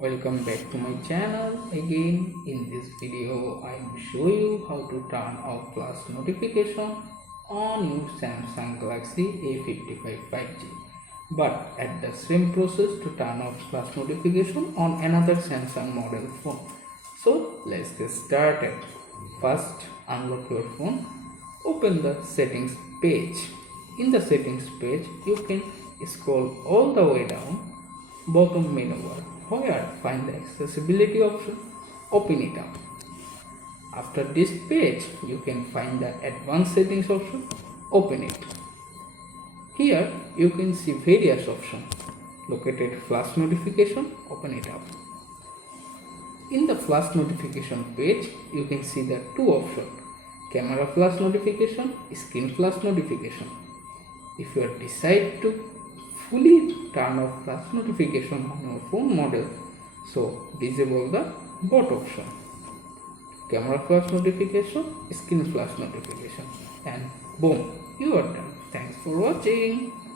Welcome back to my channel again. In this video I will show you how to turn off flash notification on your Samsung Galaxy A55 5G, but at the same process to turn off flash notification on another Samsung model phone. So let's get started. First, unlock your phone, open the settings page. In the settings page you can scroll all the way down bottom menu bar. Here find the accessibility option, open it up. After this page you can find the advanced settings option, open it. Here you can see various options. Located flash notification, open it up. In the flash notification page you can see the two options, camera flash notification, screen flash notification. If you decide to fully turn off flash notification on your phone model, so disable the both option, camera flash notification, screen flash notification, and boom, you are done. Thanks for watching.